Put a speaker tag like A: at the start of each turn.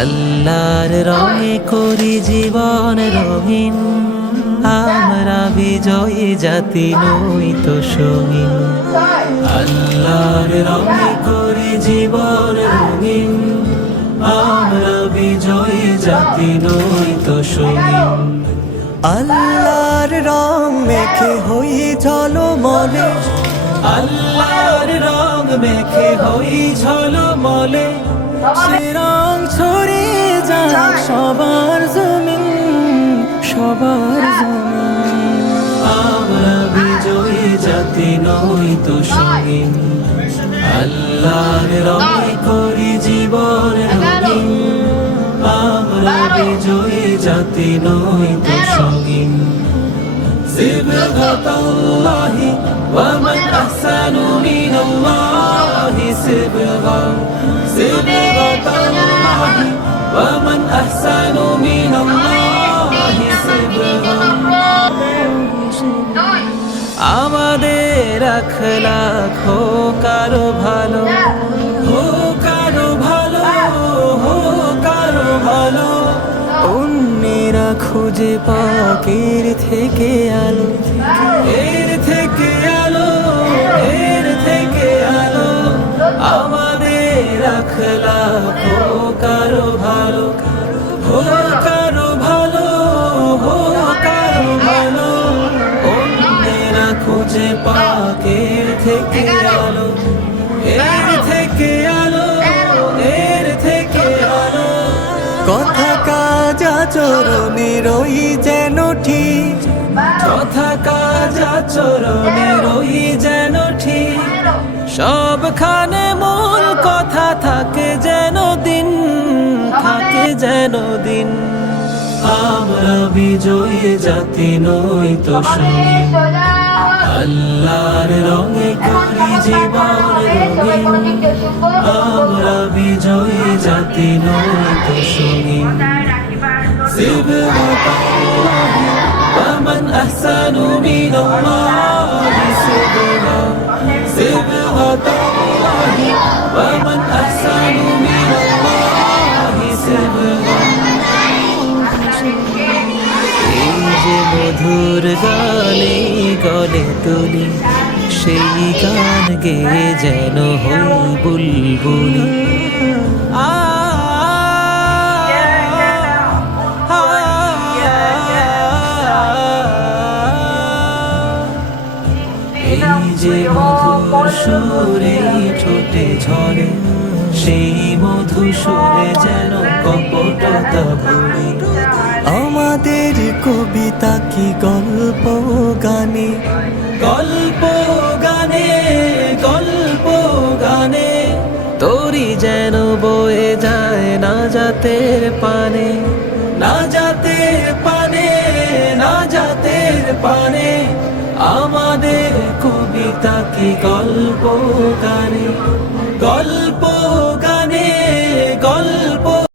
A: আল্লাহর রঙে করি জীবন রঙিন, আমরা বিজয়ী জাতি নই তো সঙ্গীন। আল্লাহর রঙে করি জীবন রঙিন, আমরা বিজয়ী জাতি নই তো সঙ্গীন।
B: আল্লাহর রং মেখে হই ঝলমলে
A: আল্লাহর রং মেখে হই ঝলমলে
B: সে রং ছড়িয়ে
A: জাতি নই তো সঙ্গীন জীবন রঙিন। আমরা বিজয়ী জাতি নই তো সঙ্গীন সিবগাতাল্লাহি আমাদের রাখলা খো কারও ভালো, হো কারও ভালো, হো কারও ভালো।
B: অন্যেরা খুঁজে পাকের থেকে আলো
A: এর থেকে
B: কথা কাজ আচরণের ওই যেন ঠিক।
A: কথা কাজ আচরণের ওই যেন ঠিক। সবখানে মূল কথা থাকে যেন দিন, থাকে যেন দিন। আমরা বিজয়ী জাতি নই তো আল্লাহর রঙে করি জীবন আমরা বিজয়ী জাতি নই صبغة الله ومن أحسن من الله صبغة صبغة الله ومن أحسن من الله صبغة এই যে মধুর গানে গলে তুলি সেই গান গেয়ে যেন হই বুলবুলি যে মধুর সুরে ছোটে ঝরে, সেই মধু সুরে যেন কপটতা ভরে
B: আমাদের কবিতা কি গল্প গানে?
A: গল্প গানে গল্প গানে। তোরি যেন বয়ে যায় না জাতের পানে, না আমাদের কবিতা গল্প গানে গল্প